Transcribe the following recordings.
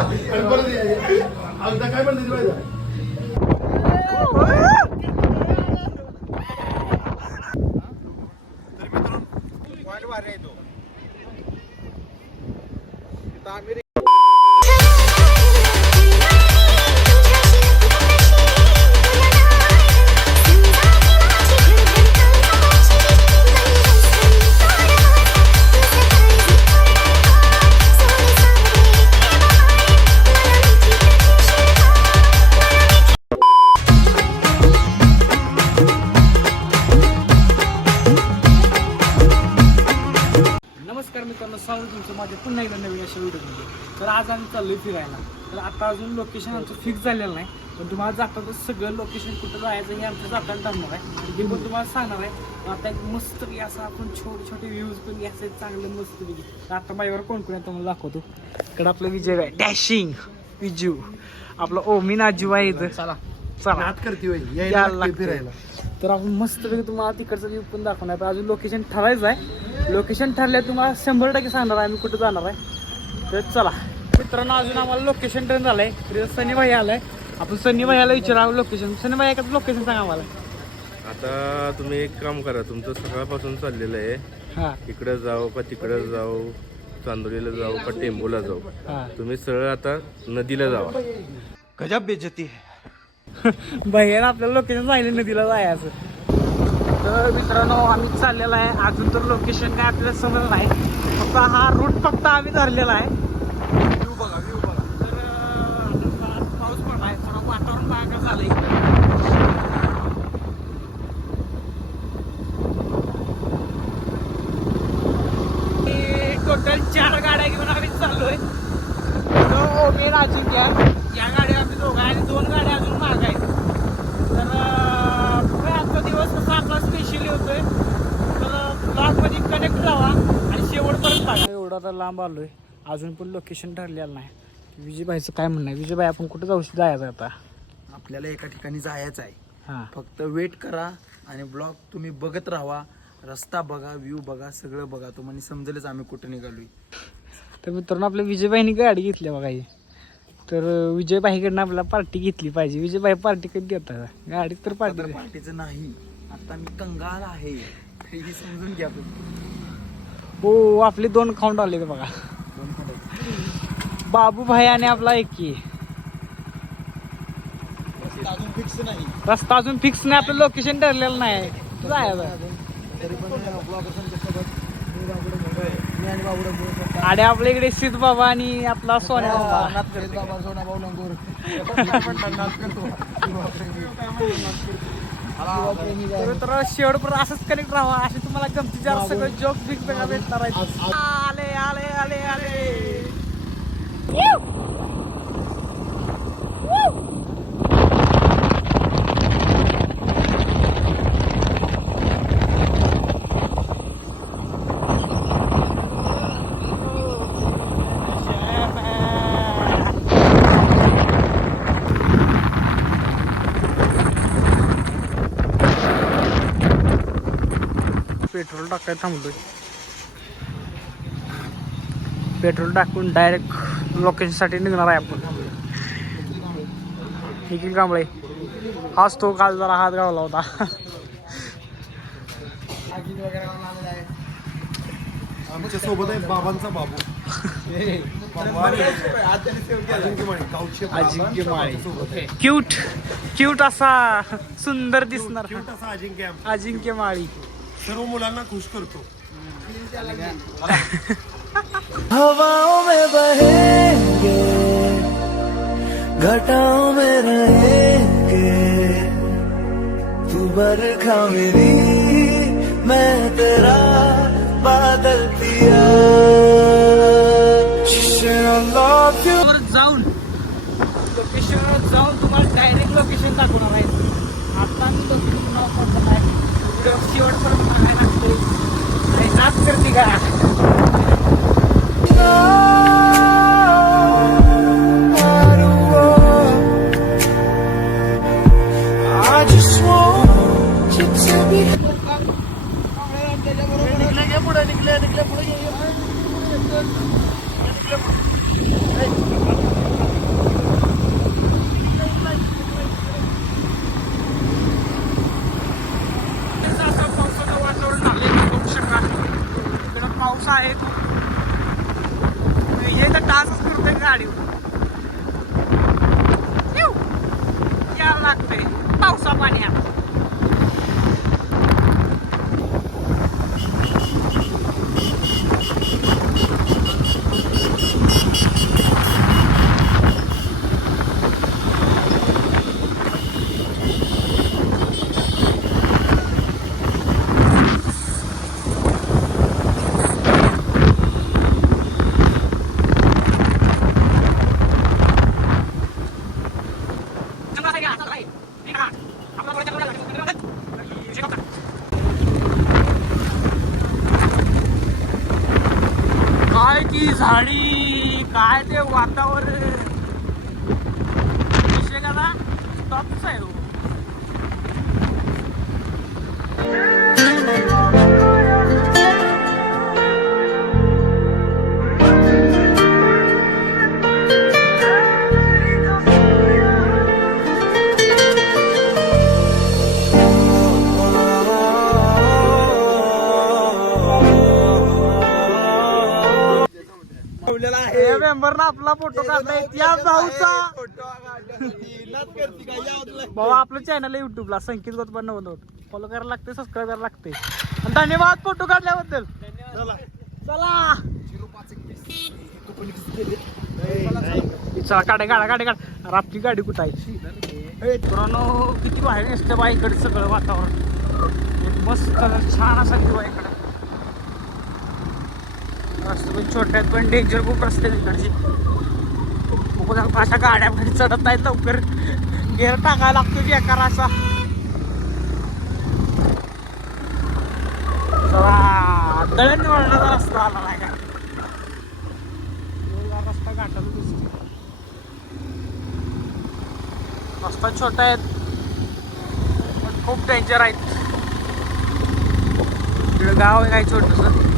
आणि परत काय म्हणते नमस्कार मित्रांनो स्वागत तुमचं माझ्या पुन्हा एकदा नवीन अशा व्हिडिओमध्ये. तर आज आम्ही चाललोय फिरायला. तर आता अजून लोकेशन आमचं फिक्स झालेलं नाही पण तुम्हाला जातातच सगळं लोकेशन कुठं जायचं हे आमचं जाताना ठरणार आहे. हे पण तुम्हाला सांगणार आहे. आता एक मस्त असं आपण छोटे छोटे व्ह्यूज पण घ्यायचे चांगलं मस्त तर आता माझ्यावर कोण कोण आहे तुम्हाला दाखवतो. इकडं आपलं विजय आहे डॅशिंग विजू. आपलं ओमी नाजू आहे इथं. चला. चला. नाद करते होय यायला यायला लागते लागते. फिरायला. तर आपण मस्तपैकी तुम्हाला तिकडचं व्ह्यू पण दाखवणार. पण अजून लोकेशन ठरायचं आहे. लोकेशन ठरल्यावर तुम्हाला शंभर टक्के सांगणार आहे आम्ही कुठं जाणार आहे. तर चला. मित्रांनो अजून आम्हाला लोकेशन टर्न झालंय. सनी भाई आलाय. आपण सनी भाईला विचारा लोकेशन सनी भाई एखादं लोकेशन सांगा आम्हाला. आता तुम्ही एक काम करा. तुमचं सकाळपासून चाललेलं आहे. हा. इकडं जाऊ का तिकडं जाऊ? चांदोलीला जाऊ का टेंबूला जाऊ? हा. तुम्ही सरळ आता नदीला जावा. गजब बेजती भैयानं आपल्याला लोकेशन सांगितलं नदीला जायचं. तर मित्रांनो आम्ही चाललेला आहे. अजून तर लोकेशन काय आपल्याला समजलं नाही. फक्त हा रूट फक्त आम्ही धरलेला आहे. व्ह्यू बघा व्ह्यू बघा. तर आज पाऊस थोडं वातावरण टोटल चार गाड्या घेऊन आम्ही चाललोय. तो ओमेन अजिंक्य या गाड्या दोघं आहे आणि दोन गाड्या अजून माग आहेत. तर अं, बघूया आजचा दिवस कसा आपला स्पेशली होतोय तर ब्लॉगमध्ये कनेक्ट राहा आणि शेवटपर्यंत बघा एवढं आता लांब आलोय. अजून पण लोकेशन ठरलेलं नाही. विजयभाईचं काय म्हणणं आहे? विजयभाई आपण कुठं जाऊ जायचं आता. आपल्याला एका ठिकाणी जायचं आहे. हां. फक्त वेट करा आणि ब्लॉग तुम्ही बघत राहा. रस्ता बघा व्ह्यू बघा सगळं बघा. तुम्हाला समजेलच आम्ही कुठं निघालोय. तर मित्रांनो आपल्या विजयबाईनी गाडी घेतली बघा ही. तर अं, विजयबाईकडनं आपल्याला पार्टी घेतली पाहिजे. विजयबाई पार्टी कधी देतात? गाडीत तर पार्टी पार्टीचं नाही. आता मी कंगाल आहे. हे समजून घ्या हो आपले दोन खाऊन आले बघा. बाबू भाई आणि आपला एकी. अजून फिक्स नाही. रस्ता अजून फिक्स नाही आपलं लोकेशन ठरलेलं नाही. जायचं तरी पण ब्लॉगर सोबत मी बाबुडे मुंबई मी आणि बाबुडे मुंबई आणि आपल्या इकडे सीत बाबा आणि आपला सोन्या बाबा. नाथ करतो. बाबा सोना भाऊ लंगोर तर मित्रांनो शेवटपर्यंत असंच कनेक्ट राहा. असे तुम्हाला गमती जार सगळं जोक बिग बघा भेटणार आहे आले आले आले आले. पेट्रोल टाकायला थांबलोय. पेट्रोल टाकून डायरेक्ट लोकेशनसाठी निघणार आहे आपण. आहे कांबळे. हाच तो काल जरा हात गावला होता. आमच्यासोबत आहे बाबांचा बाबू. अजिंक्य माळी. क्यूट क्यूट असा सुंदर दिसणार. अजिंक्य माळी सर्व मुलांना खुश करतो. हवाओं में बहेंगे घटाओं में रहेंगे। तू बरखा मेरी मैं तेरा बादल पिया। जाऊन लोकेशनवर जाऊन तुम्हाला डायरेक्ट लोकेशन दाखवणार आहे. आता मी लोकेशन नाव पडलं आहे व्हिडिओ शेवटपर्यंत बघायला लागते. आणि नाच करते का? गाडीवर येऊ. यावं लागतंय. पावसा पाण्यात काय ती झाडी. काय ते वातावरण. विषय का टॉपच आहे हो. आपला फोटो काढलाय त्या भाऊचा. भाऊ आपलं चॅनल आहे युट्यूबला संकेत गोतबर नव्हतं फॉलो करायला लागते सबस्क्राईब करायला लागते आणि धन्यवाद फोटो काढल्याबद्दल. चला. चला. काढा गाडा गाडी काढ. अरे आपली गाडी कुठं आहे? मित्रांनो किती बाहेर दिसतं बा इकडे सगळं वातावरण. मस्त छान असा आहे इकडे. रस्ते पण छोटे आहेत पण डेंजर खूप रस्ते आहेत इकडचे अशा गाड्या पण चढत नाही लवकर. गेअर टाकायला लागतो बेकार असा. चला दळण वळणाचा रस्ता आला नाही का? रस्ता गाठायला दिसतो रस्ता छोटा आहेत पण खूप डेंजर आहेत. इकडं गाव आहे काय छोटंसं.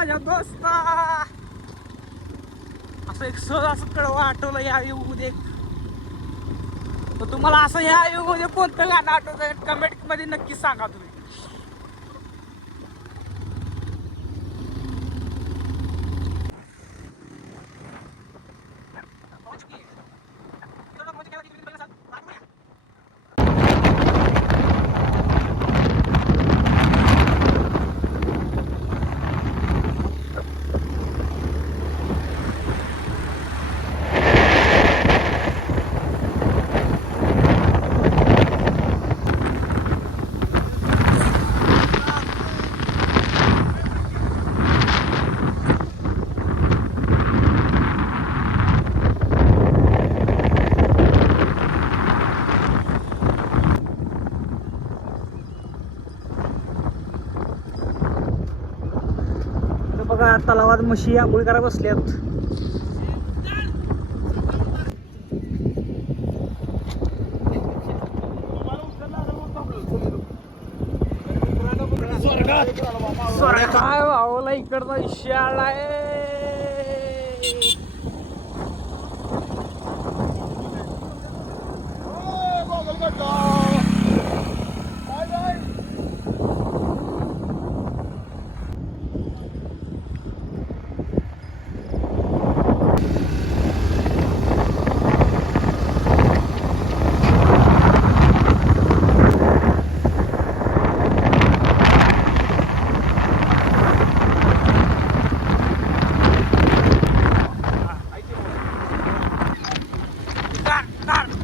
माझ्या दोस्ता. असं एक सहज असं कळवा आठवलं या येऊ दे तर तुम्हाला असं या येऊ दे कोणतं गाणं आठवतं कमेंटमध्ये नक्की सांगा तुम्ही. तलावात म्हशी आंघोळ करा बसल्यात. काय भाऊला इकडचा शाळा आहे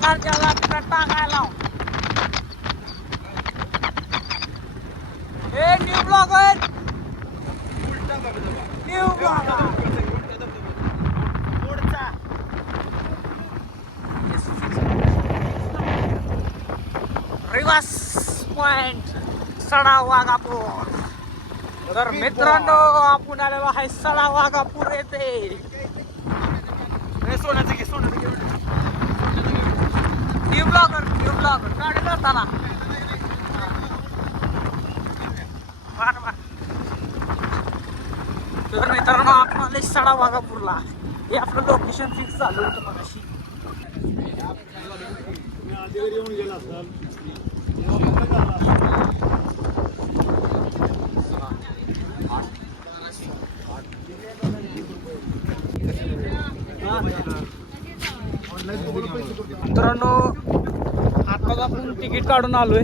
सारख्याला तिकट टाकायला हे न्यू ब्लॉक आहेत न्यू ब्लॉक रिवर्स पॉइंट सडा वाघापूर तर मित्रांनो आपण आलेलो आहे सडा वाघापूर येथे सोन्याचं ब्लॉगर न्यू ब्लॉगर. गाडी करताना. तर मित्रांनो आपण आले सडा वाघापूरला. हे आपलं लोकेशन फिक्स झालं होतं मग मगाशी. मित्रांनो आपण तिकीट काढून आलोय.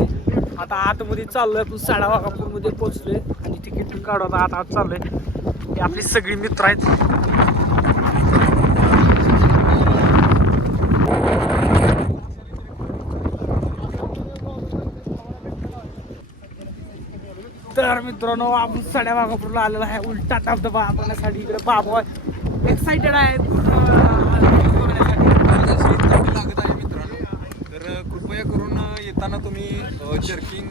आता आतमध्ये चाललोय आपण साडा वाघापूरमध्ये पोहोचलोय आणि तिकीट काढून आता आत चाललोय. हे आपली सगळी मित्र आहेत. तर मित्रांनो आपण साड्या वाघापूरला आलेला आहे. उलटा धबधबा बघण्यासाठी इकडे बाबा एक्साइटेड आहे बघण्यासाठी लागत आहे मित्रांनो तर कृपया करून येताना जर्किंग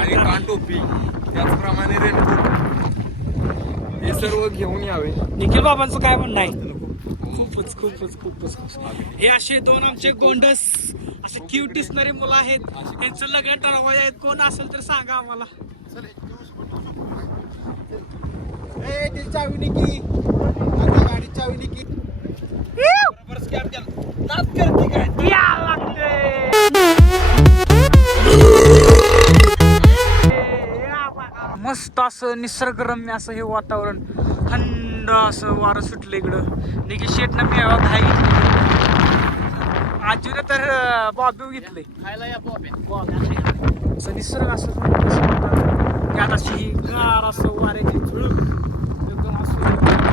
आणि कान टोपी त्याचप्रमाणे रेनकोट हे सर्व घेऊन यावे. निखिल बाबांचं काय म्हणणं आहे? खूपच खूपच खूपच हे असे दोन आमचे गोंडस असे क्यूट दिसणारे मुलं आहेत. यांचं लग्न ठरवायचे आहेत. कोण असेल तर सांगा आम्हाला. असं निसर्गरम्य असं हे वातावरण थंड असं वारं सुटलं इकडं. निकी शेटनं मेवा घाई आजीनं तर बॉबी घेतले खायला या असं निसर्ग असं. त्यात अशी गार असं वाऱ्याची झुळूक. एकदम असं ढगाळ.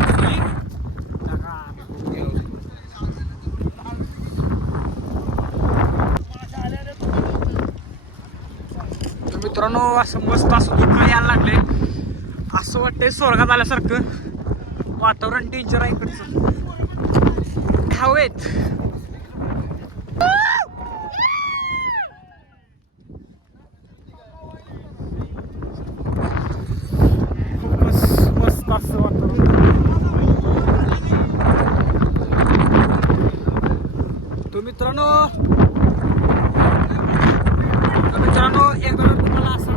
तर मित्रांनो असं मस्त असं दुकान यायला लागले. असं वाटतंय स्वर्गात आल्यासारखं. वातावरण डेंजर आहे इकडचं. हवेत खूपच मस्त असं वातावरण तो मित्रांनो तर मित्रांनो एकदा जर तुम्हाला असं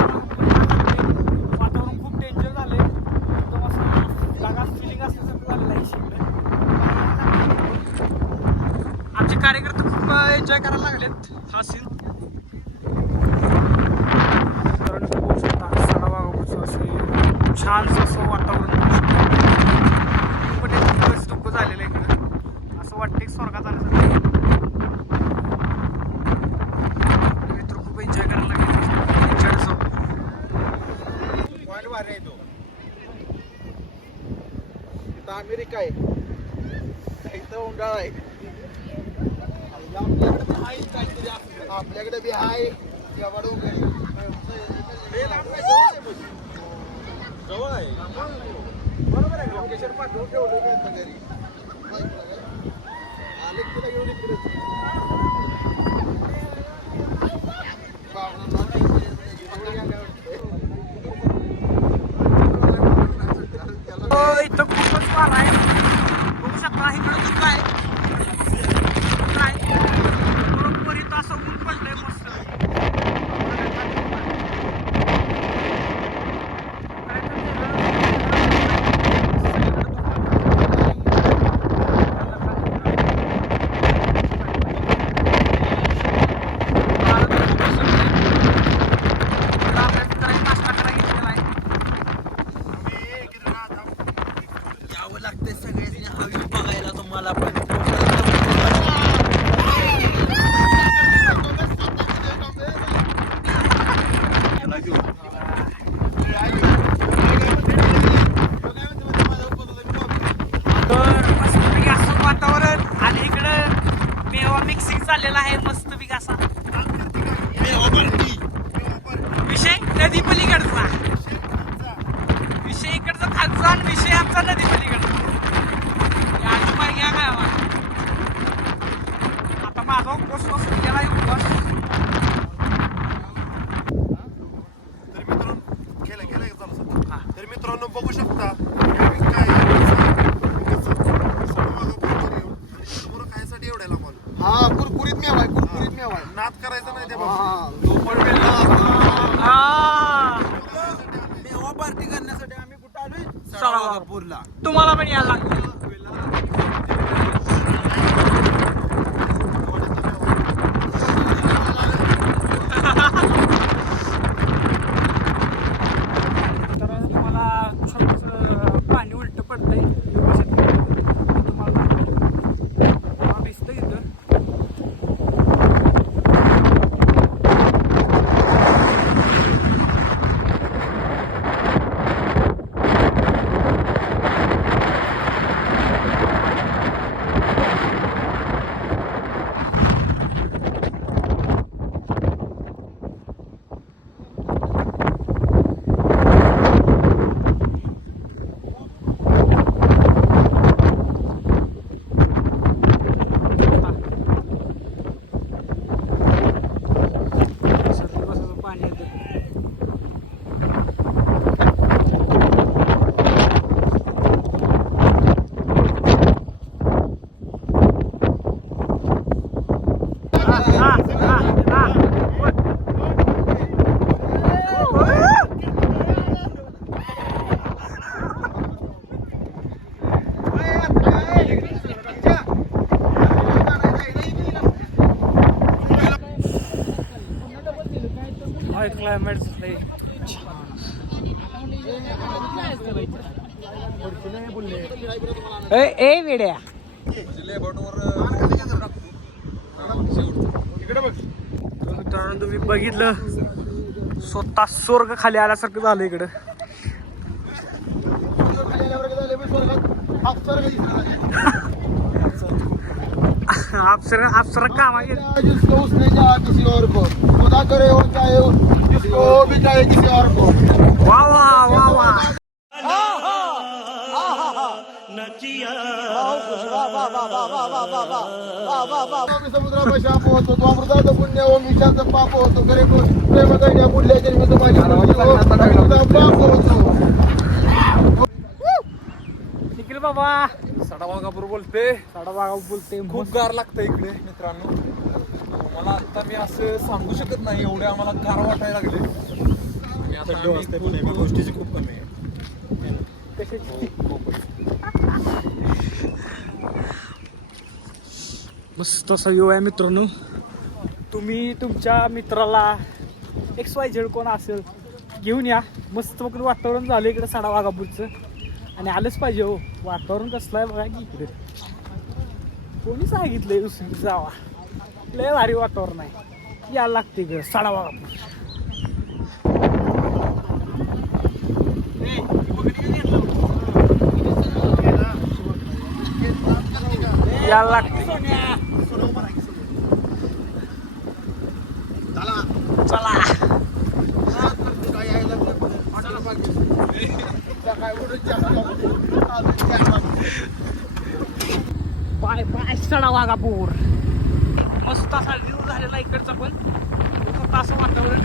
वातावरण खूप डेंजर झाले एकदम असं ढगात फिलिंग असल्यासारखं झालेलं आहे शिकलं आमचे कार्यकर्ते खूप एन्जॉय करायला लागलेत. हा सीन छानसं असं वातावरण पण दुःख झालेलं आहे असं वाटतं स्वर्गात आल्यासारखं मित्र खूप एन्जॉय करायला लागले एन्जॉय असो अमेरिका आहे इथं उंडाळ आहे आपल्याकडे बी आहे. एवढं जवळ आहे. बरोबर आहे लोकेशन पाठवून ठेवलं मी आता घरी. आले की तुला घेऊन इकडे इथं खूपच वार आहे. बघू शकता इकडं आहे. काय बरोबर इथं असं ऊन पडलंय ए ए वेड्या. मित्रांनो तुम्ही बघितलं? स्वतः स्वर्ग खाली आल्यासारखं झालं इकडं. अप्सरा अप्सरा कामा गेलं जिसको उसने चाहा किसी और को खुदा करे और चाहे जिसको वो भी चाहे किसी और को वा वा वा वा. समुद्रापाशी शाप होतो तो अमृताचं पुण्य ओम विषाचं पाप होतो करे प्रेम दैन्या पुढल्या जन्मी तुम्हाला पाप होतो निखिल बाबा सडावागापूर बोलते साडा बागा बोलते खूप गार लागतं इकडे मित्रांनो मला आता मी असं सांगू शकत नाही एवढे आम्हाला गार वाटायला लागले आणि आता गोष्टीची खूप कमी आहे मस्त असा व्ह्यू आहे मित्रांनो. तुम्ही तुमच्या मित्राला एक्स वाय झेड कोण असेल घेऊन या. मस्त वगैरे वातावरण झालं इकडे साडा वाघापूरचं. आणि आलंच पाहिजे हो. वातावरण कसलं आहे बघा की इकडे. कोणी सांगितलंय दुसरी जावा. लय भारी वातावरण आहे. यायला लागते इकडे साडा वाघापूर. यायला लागते चला पाय पाय चढा वाघापूर मस्त असा व्ह्यू झालेला इकडचा पण. मस्त असं वातावरण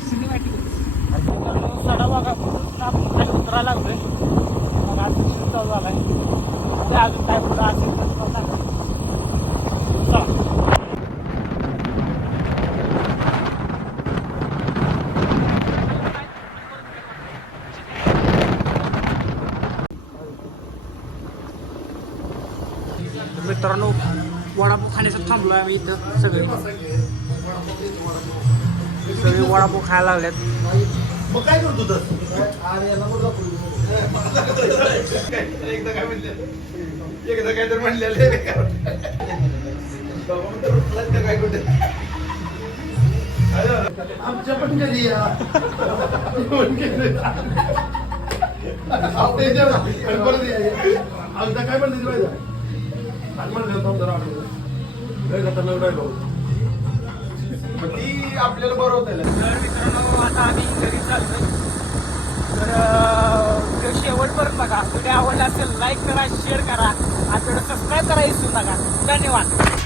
सिनेमॅटिक सडा वाघापूर आपण खाली उतरायला लागलोय मग आज दिवशी चालू झालाय ते अजून काय पुढं असेल तर तुम्हाला सांगतो. चला मित्रांनो वडापाव खाण्यासाठी थांबलो आम्ही इथं सगळे. सगळे वडापाव खायला लागल्यात मग काय करतो तर? एकदा काय तर म्हणलेले काय कुठे आमच्या पण कधी या. आमचा काय म्हणले माहिती आणि मग ती आपल्याला बरं होतं तर मित्रांनो आता आम्ही घरी तर व्हिडिओ शेवटपर्यंत बघा. व्हिडिओ आवडला असेल लाईक करा शेअर करा. आणि सबस्क्राईब करा विसरू नका. धन्यवाद.